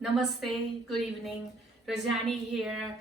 Namaste, good evening. Rajani here.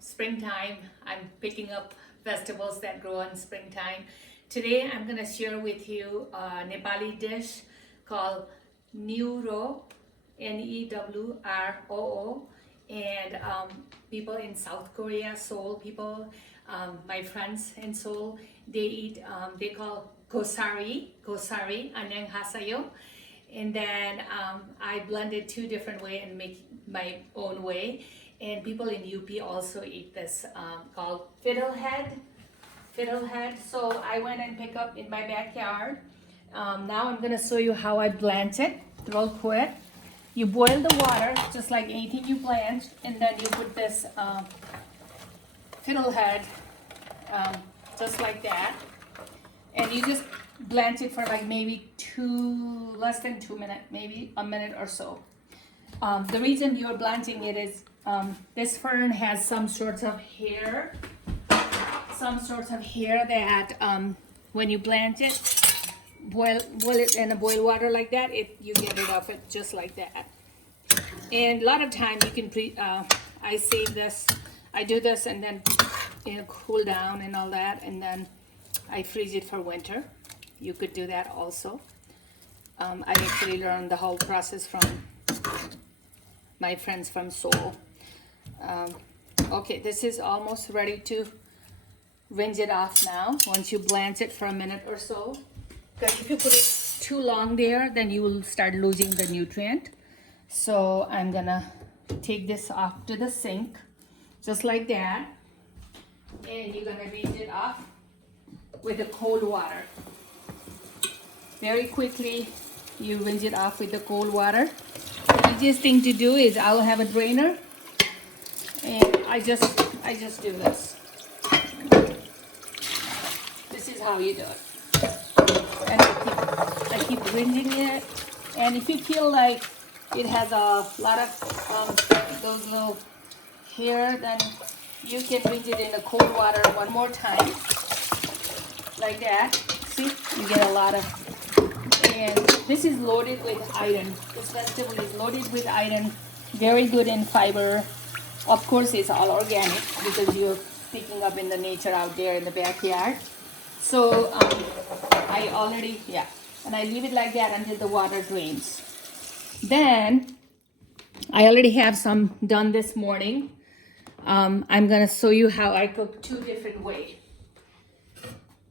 Springtime. I'm picking up vegetables that grow in springtime. Today I'm going to share with you a Nepali dish called Newrow, Newroo. And people in South Korea, Seoul people, my friends in Seoul, they eat, they call Ghoshari, annyeonghaseyo. And then I blended two different way and make my own way. And people in UP also eat this called Fiddle head. So I went and picked up in my backyard. Now I'm gonna show you how I blanch it real quick. You boil the water just like anything you blanch, and then you put this fiddle head just like that, and you just blanch it for like maybe less than 2 minutes, maybe a minute or so. The reason you're blanching it is this fern has some sorts of hair that when you blanch it, boil it in a boil water like that, you get rid of it just like that. And a lot of time you can I save this, I do this and then cool down and all that, and then I freeze it for winter. You could do that also. I actually learned the whole process from my friends from Seoul. Okay, this is almost ready to rinse it off now, once you blanch it for a minute or so. Because if you put it too long there, then you will start losing the nutrient. So I'm gonna take this off to the sink, just like that. And you're gonna rinse it off with the cold water. Very quickly, you rinse it off with the cold water. The easiest thing to do is I'll have a drainer, and I just do this. This is how you do it. And I keep rinsing it. And if you feel like it has a lot of those little hair, then you can rinse it in the cold water one more time, like that. See, you get a lot of. And this is loaded with iron. This vegetable is loaded with iron, very good in fiber. Of course, it's all organic because you're picking up in the nature out there in the backyard. So and I leave it like that until the water drains. Then I already have some done this morning. I'm gonna show you how I cook two different ways.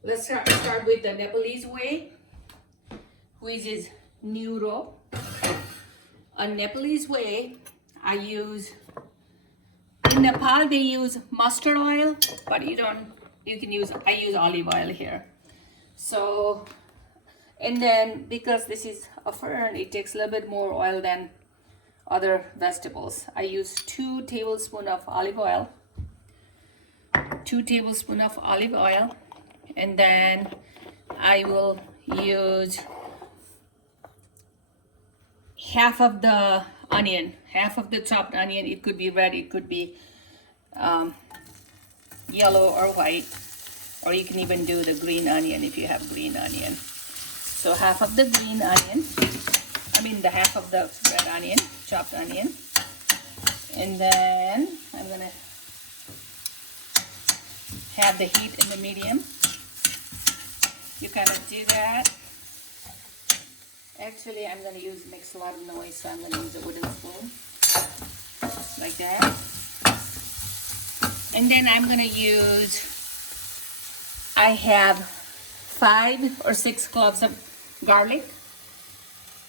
Let's start with the Nepalese way, which is Newrow. A Nepalese way, I use, in Nepal they use mustard oil, but I use olive oil here. So, and then because this is a fern, it takes a little bit more oil than other vegetables. I use 2 tablespoons of olive oil. 2 tablespoons of olive oil. And then I will use half of the onion, half of the chopped onion. It could be red, it could be yellow or white, or you can even do the green onion if you have green onion. So half of the green onion, the half of the red onion, chopped onion. And then I'm gonna have the heat in the medium. You kind of do that. Actually, I'm going to makes a lot of noise, so I'm going to use a wooden spoon, like that. And then I'm going to use, I have 5 or 6 cloves of garlic.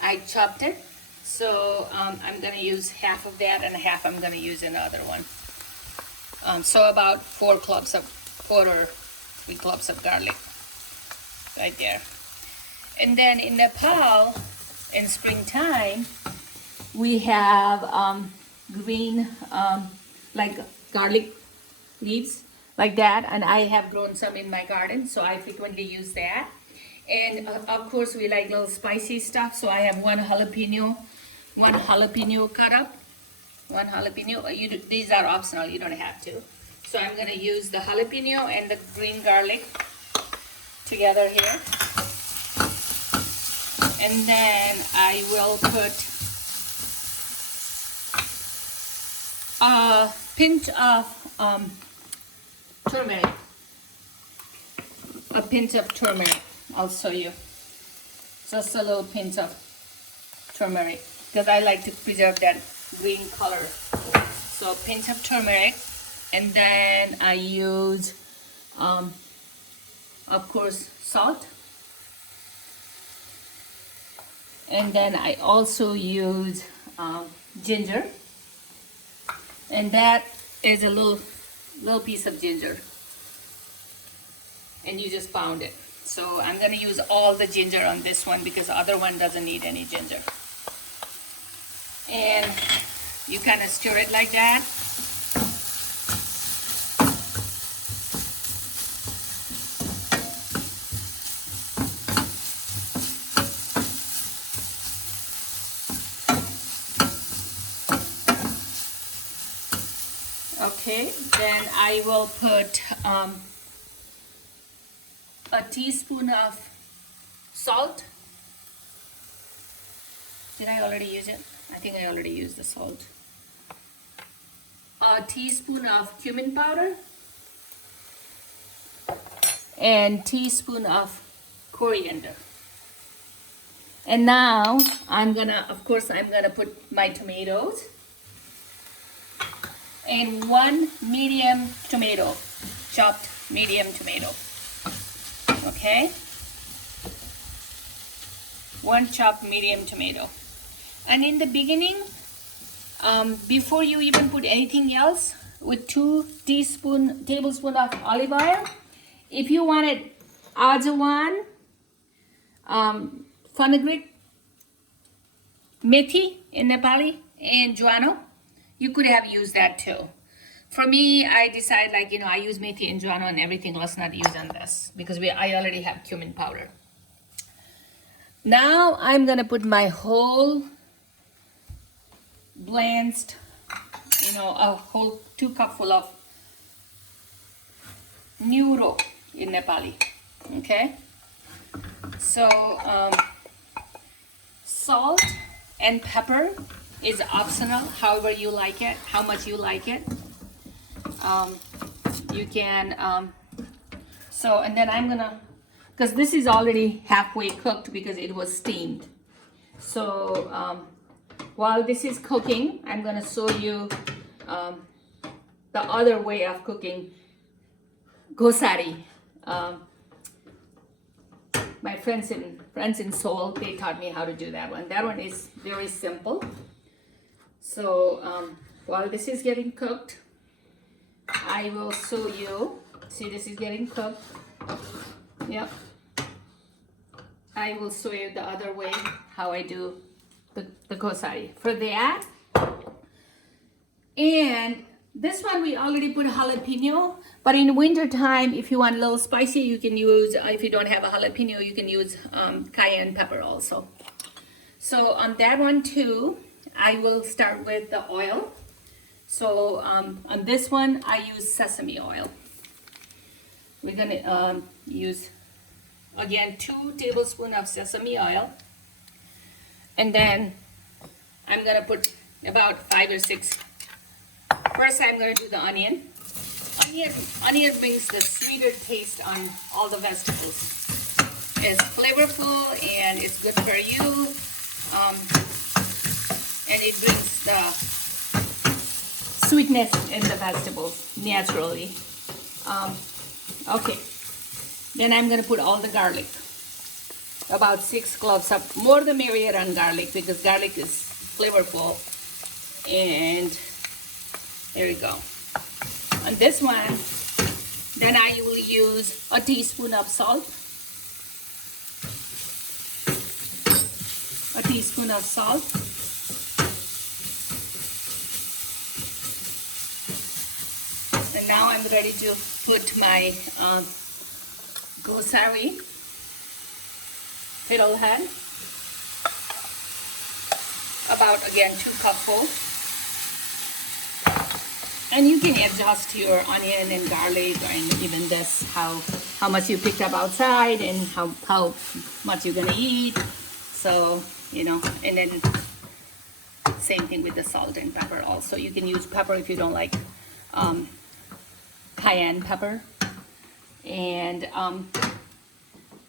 I chopped it, so I'm going to use half of that, and half I'm going to use another one. So about 4 or 3 cloves of garlic, right there. And then in Nepal, in springtime, we have green, like garlic leaves, like that. And I have grown some in my garden, so I frequently use that. And of course, we like little spicy stuff, so I have one jalapeno cut up. One jalapeno. These are optional, you don't have to. So I'm going to use the jalapeno and the green garlic together here. And then I will put pinch of turmeric. A pinch of turmeric. I'll show you. Just a little pinch of turmeric because I like to preserve that green color. So a pinch of turmeric, and then I use, of course, salt. And then I also use ginger, and that is a little piece of ginger, and you just pound it. So I'm gonna use all the ginger on this one because the other one doesn't need any ginger. And you kind of stir it like that. Okay, then I will put a teaspoon of salt. Did I already use it? I think I already used the salt. A teaspoon of cumin powder and teaspoon of coriander. And now I'm gonna put my tomatoes and one medium tomato, chopped medium tomato. Okay, one chopped medium tomato. And in the beginning, before you even put anything else, with 2 tablespoons of olive oil, if you wanted ajwan, fenugreek, methi in Nepali, and juano, you could have used that too. For me, I decide, like, you know, I use methi and juano and everything. Let's not use on this because I already have cumin powder. Now I'm gonna put my whole blanched, you know, a whole 2 cupful of Newrow in Nepali. Okay, so salt and pepper is optional, however you like it, how much you like it. You can so, and then I'm gonna, because this is already halfway cooked because it was steamed. So while this is cooking, I'm gonna show you the other way of cooking Ghoshari. My friends in Seoul, they taught me how to do that one. That one is very simple. So while this is getting cooked, I will show you. See, this is getting cooked. Yep. I will show you the other way how I do the Ghoshari. For that, and this one we already put jalapeno, but in winter time, if you want a little spicy, you can use, if you don't have a jalapeno, you can use cayenne pepper also. So on that one too, I will start with the oil. So on this one, I use sesame oil. We're gonna use, again, 2 tablespoons of sesame oil. And then I'm gonna put about 5 or 6. First, I'm gonna do the onion. Onion brings the sweeter taste on all the vegetables. It's flavorful and it's good for you. And it brings the sweetness in the vegetables naturally. Okay, then I'm gonna put all the garlic. About 6 cloves of, more the merrier on garlic because garlic is flavorful. And there you go. On this one, then I will use a teaspoon of salt. A teaspoon of salt. And now I'm ready to put my Ghoshari fiddle head. About, again, 2 cupfuls. And you can adjust your onion and garlic, and even this, how much you picked up outside and how much you're gonna eat. So, you know, and then same thing with the salt and pepper also. You can use pepper if you don't like cayenne pepper, and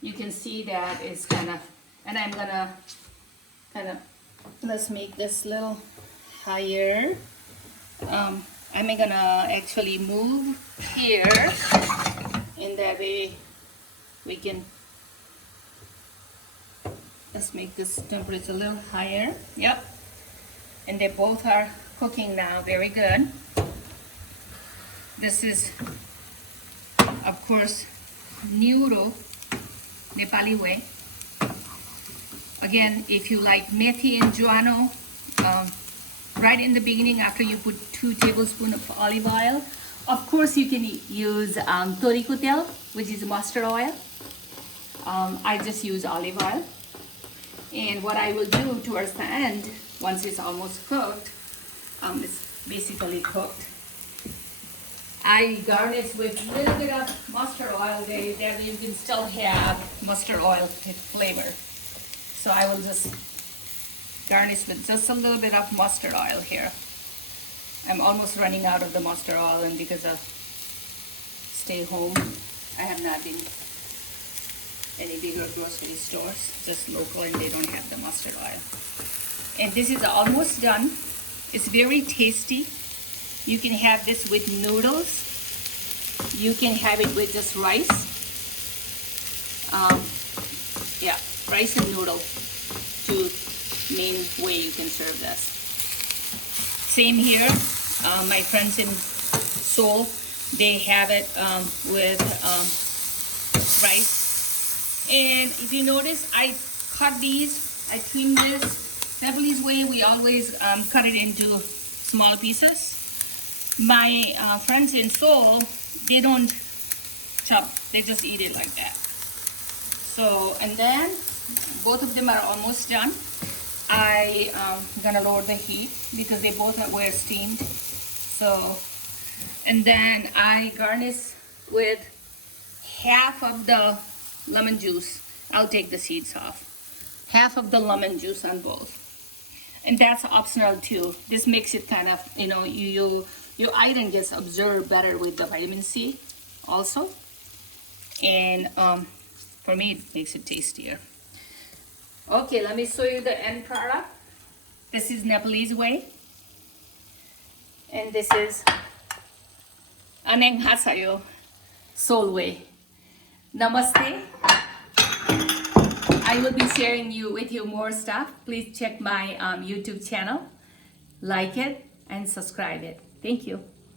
you can see that it's kind of, and I'm gonna kind of, let's make this little higher. I'm gonna actually move here, and that way we can, let's make this temperature a little higher. Yep, and they both are cooking now very good. This is, of course, Newrow, Nepali way. Again, if you like methi and juano, right in the beginning after you put 2 tablespoons of olive oil, of course you can use toriko tel, which is mustard oil. I just use olive oil. And what I will do towards the end, once it's almost cooked, it's basically cooked, I garnish with a little bit of mustard oil there, that you can still have mustard oil flavor. So I will just garnish with just a little bit of mustard oil here. I'm almost running out of the mustard oil, and because of stay home, I have not been any bigger grocery stores, just local, and they don't have the mustard oil. And this is almost done. It's very tasty. You can have this with noodles. You can have it with just rice. Yeah, rice and noodle. 2 main way you can serve this. Same here. My friends in Seoul, they have it with rice. And if you notice, I cut these, I trim this. Nepalese way, we always cut it into small pieces. My friends in Seoul, they don't chop, they just eat it like that. So, and then both of them are almost done. I'm gonna lower the heat because they both were steamed. So, and then I garnish with half of the lemon juice. I'll take the seeds off. Half of the lemon juice on both. And that's optional too. This makes it kind of, you know, your iron gets absorbed better with the vitamin C also. And for me, it makes it tastier. Okay, let me show you the end product. This is Nepalese way. And this is Aneng Hasayo, Seoul way. Namaste. I will be sharing with you more stuff. Please check my YouTube channel, like it, and subscribe it. Thank you.